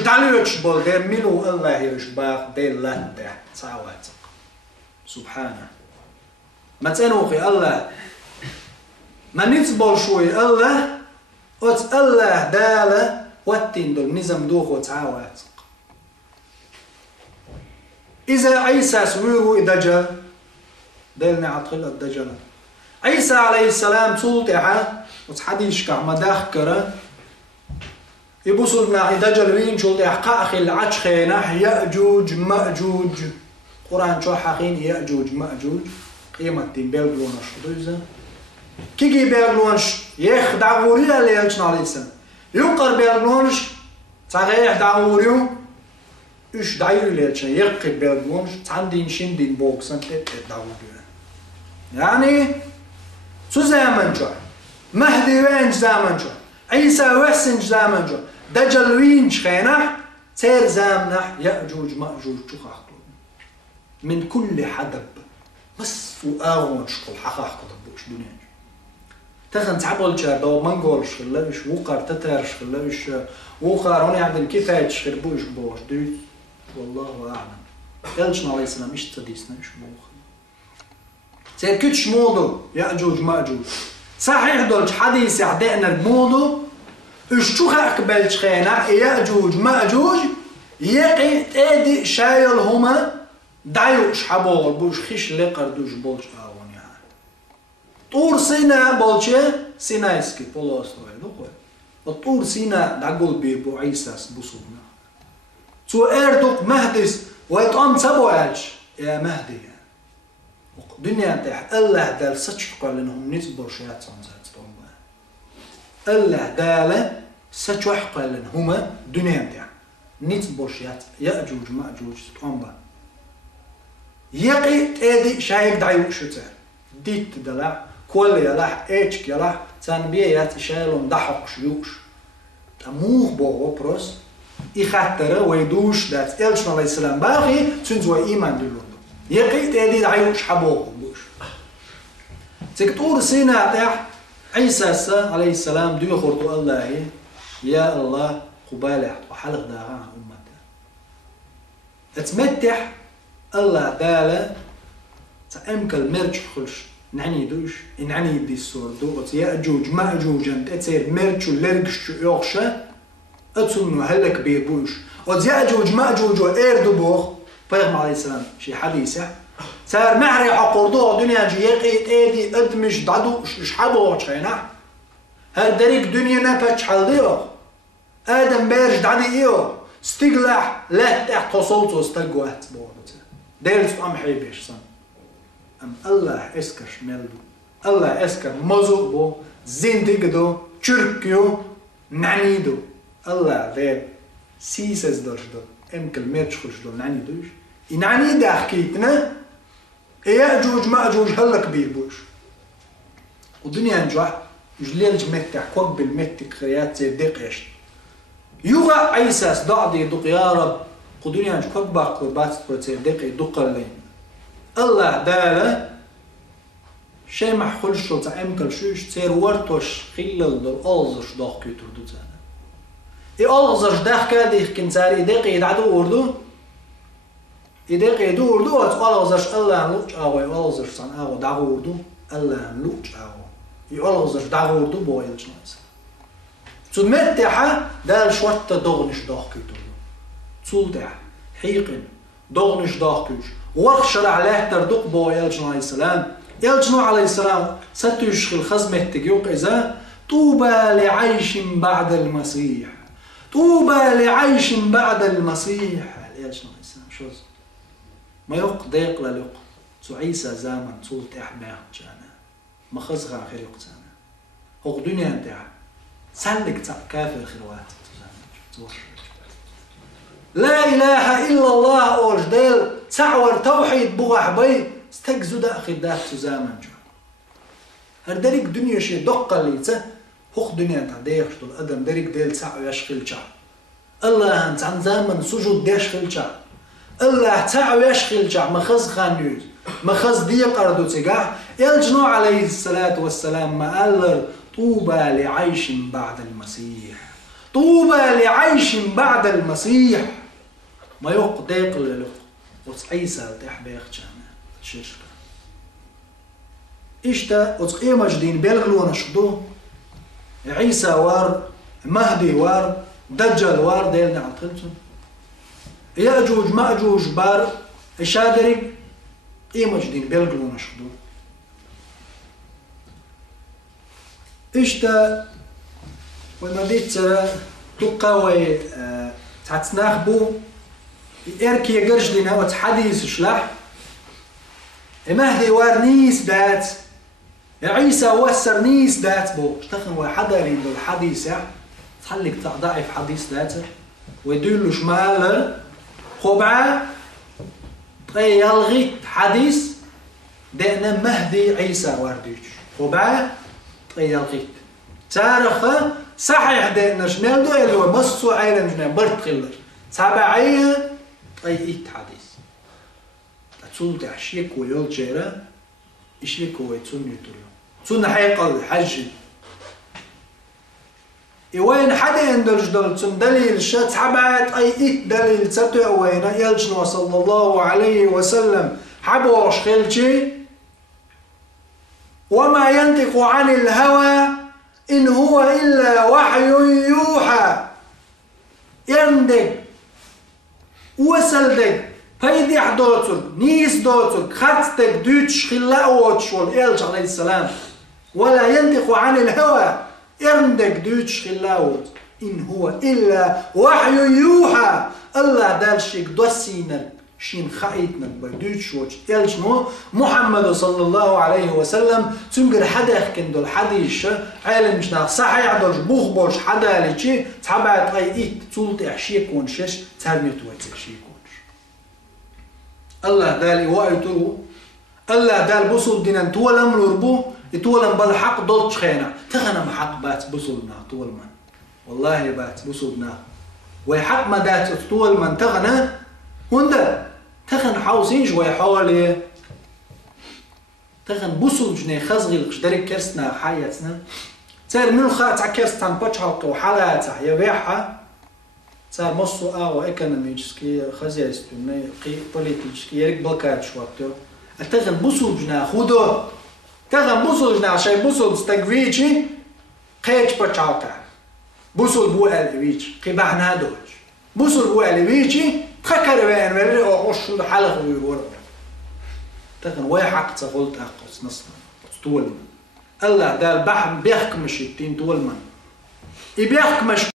داليوش بول دير ملو الله يشباق دير لده تعوات سبحانه ما تنوخي الله ما نتبول شوي الله وت الله داله واتين دول نظام دوخ وتعاوات إذا عيسى سويرو دجل دلنا عطل الدجل عيسى عليه السلام تولتها وتحديش كعما داخكرة يبوصلنا دجل وين شولتها قاخي العش خينح يأجوج مأجوج قرآن شو حقين يأجوج مأجوج قيمة تين بيرلونش دوزة كيجي بيرلونش يخدع غوريا اللي يلشنا عليه السلام يقر بيرلونش تغيح دعوريو إيش دعيو اللي يلشنا يقر بيرلونش تعندين شندين بوكسن دعوريو يعني شو زمن جو مهدي وين زمن جو عيسى وحسن زمن جو دجل وين خينح تير زامنح يأجوج مأجوج شو خاطر من كل حدب بس وآون شكل حقاق بوش دنيا تخن تعبل شا دو منقول شغل وش وقر تتر شغل وش وقر هون عندن كيفاش شغل بوش بوش دوت والله أعلم قالشنا عليه السلام إيش تديسنا إيش بوخ زي كتش مودو يأجوج مأجوج صحيح دولش حديث يعدئنا المودو إيش شو أقبل شخينا يأجوج مأجوج يقي تأدي شايل هما دايوش حبول بوش خيش لقر دوش بولش آون يعني طور سينا بولشة سينا يسكي بولوستوي لقوي الطور سينا داقول بيبو عيساس بصوبنا تو اردوك مهدس ويتقام تبوالش يا مهدي دنيا تح الله دال سچقر لنهم نتبر شيات سنزات الله دال سچقر لنهم دنيا تح نتبر شيات يأجوج مأجوج تقام يقي تأدي شايك دعيو شتر ديت دلع كل يلح ايشك يلح تنبيات شايلون دحق شيوش تموخ بوغو بروس يخطر ويدوش دات إلشنا عليه السلام باقي تنزوى إيمان دلون يقي تأدي دعيو شحبوغ بوش تكتور سينا تح عيسى عليه السلام دو يخورتو الله يا الله قبالح وحلق داها أمته تتمتح الله داله تأمكل مرج خلش نعني دوش نعني دي الصور دو يأجوج مأجوج أنت تصير مرج ولرجش يوخشة أتصنو هلك بيبوش يأجوج مأجوج وإيردو بوخ بيغم عليه السلام شي حديثة صار معري عقردوه دنيا جيقي تأدي أدمش دادو شحبوه شينا هل دريك دنيا نفج حلديوه آدم بيرج دادي إيوه استقلح لا تحتصلتو استقوات بوه ديرس أم حيبيش سن أم الله إسكر شمالدو الله إسكر مزوبو زندقدو تركيو نعنيدو الله دير سيسز درشدو أم كلمات شخشدو نعنيدوش نعنيد حكيتنا يأجوج مأجوج هلا كبير بوش والدنيا نجح جليل جمتك كوب بالمتك خيات زي دقيش يوغا عيساس ضعدي دق يا رب قدوني أنج كوب باق قربات تقول دقي دقلين الله داله شيء محخول شو تعمل شوش تصير ورتوش خلل در ألزش داخل كتردو تانا ألزش داخل كده كنتاري دقي يدعو وردو يدقي يدو وردو ألزش الله نلوش أو ألزش صن أو دعو وردو الله نلوش أو ألزش دعو وردو بويلش ناس تمتحة دال شوت دغنش داخل كتردو تولتح حيقن دغنش داخلش وخشر عليه تردق بو يلجنو عليه السلام يلجنو عليه السلام ستشغل خزمه تجيوق إذا طوبى لعيش بعد المسيح طوبى لعيش بعد المسيح يلجنو عليه السلام شو ما يق ديق للق سو عيسى زامن تولتح ما جانا ما خزغ آخر يقتانا هو دنيا انتع سلك كافر خروات تزامن لا إله إلا الله أوش ديل تعور توحيد بغح بي استجزو داخل داخل زامن جو هردريك دنيا شي دقة ليته هوخ دنيا تعديخ شتو الأدم دريك ديل تعو يشخل شع الله أنت عن زامن سجود ديشخل شع الله تعو يشخل شع مخز خانيوز مخز ديق أردو تقع يلجنو عليه الصلاة والسلام ما قال طوبى لعيش بعد المسيح طوبى لعيش بعد المسيح ما يقدق للق وتعيسى تحبيخ جانا تشرشك إشتا وتقيمة جدين بيلغلونا شدو عيسى وار مهدي وار دجال وار ديلنا عطلتون يأجوج مأجوج بار إشادري قيمة جدين بيلغلونا شدو إشتا وما ديت تقوي تعتناخبو إركي يقرش لنا وتحديث شلح مهدي وار نيس دات عيسى وسر نيس دات بو اشتخن واحدة ريندو الحديث تخليك تضعف حديث داته ويدلو شمال خبعة تغي يلغي حديث دقنا مهدي عيسى واردوش خبعة تغي يلغي تاريخ صحيح دقنا شنال دو اللي هو مصو عيلم جنال برد خلر تابعية تغي ايت حديث تقول تعشيك ويول جيرا إشيك ويتسون يتولو تسون حقيقة الحج وين حدا يندرج دول تسون دليل شات حبعت أي إت دليل تتو وين يلجن صلى الله عليه وسلم حبوش خلشي وما ينطق عن الهوى إن هو إلا وحي يوحى يندق وسلدق فيدي حدوتك نيس دوتك خاتك دوتش خلاوتش والإلج عليه السلام ولا ينطق عن الهوى يندك دوتش خلاوت إن هو إلا وحي يوحى الله دال شيك دوسينا شين خايتنا بدوتش وش إلج نو محمد صلى الله عليه وسلم تنقر حدا يحكن الحديث عالم جنا صحيح دولش بوخ بوش حدا ليشي تحبعت غاي إيت تولت إحشيك ونشش تهرميت واتشيك الله دال وايتو الله دال بوصل دينان تولم لربو يتولم بالحق دوتش خينا تخنا حق بات بوصلنا طول من والله بات بوصلنا ويحق ما دات طول من تغنى وندا تخن حاوسين شوي حوالي تخن بوصل جني خزغي القشدري كرسنا حياتنا تار من خاطع كرستان باتشالق وحالات يبيعها صار مصو ايكونوميكسكي خزيستوني بوليتيكسكي يرك بلكات شواتو التغن بوصل جنا خودو تغن بوصل جنا شي بوصل ستاغويتشي قيتش باتشالقا بوصل بو الويتش قبعنا دوج بوصل بو الويتشي تخكر بين وري او شو حلق ويور تغن وي حق تقولت اقص نصنا طول الله دال بحم بيحكم الشتين طول من يبيحكم